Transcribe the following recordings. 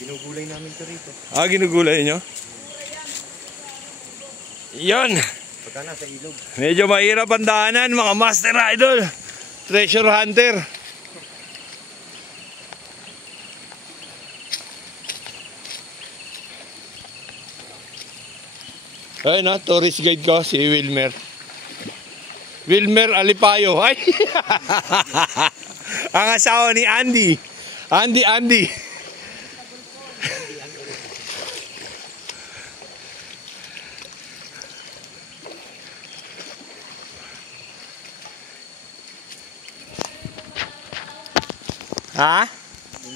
Ginugulay namin ito rito. Ah, ginugulay nyo? Yan. Pagka nasa ilog. Medyo mahirap ang daanan mga master idol. Treasure hunter. Ayun na, tourist guide ko si Wilmer. Wilmer Alipayo. Ay! Ang asawa ni Andy. Andy. Ha?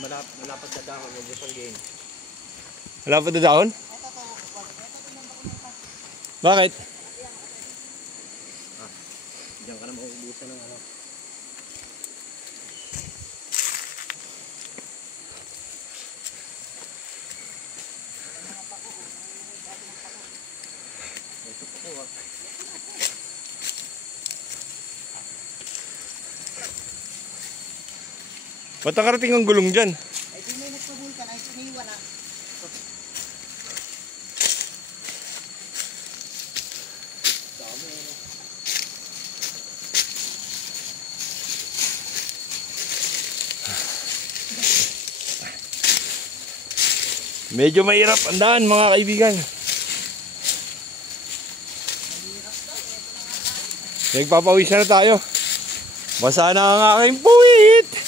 Malapad na dahon, huwag mo pang-gain. Malapad na dahon? Bakit? Diyan ka na mauubusan ng ano. Ito po po. Ba't nakarating ang gulong dyan? Ay, di may nagpabulkan ay siniwan na. Medyo mahirap ang daan mga kaibigan. Nagpapawis na tayo. Basa na ang aking puwit.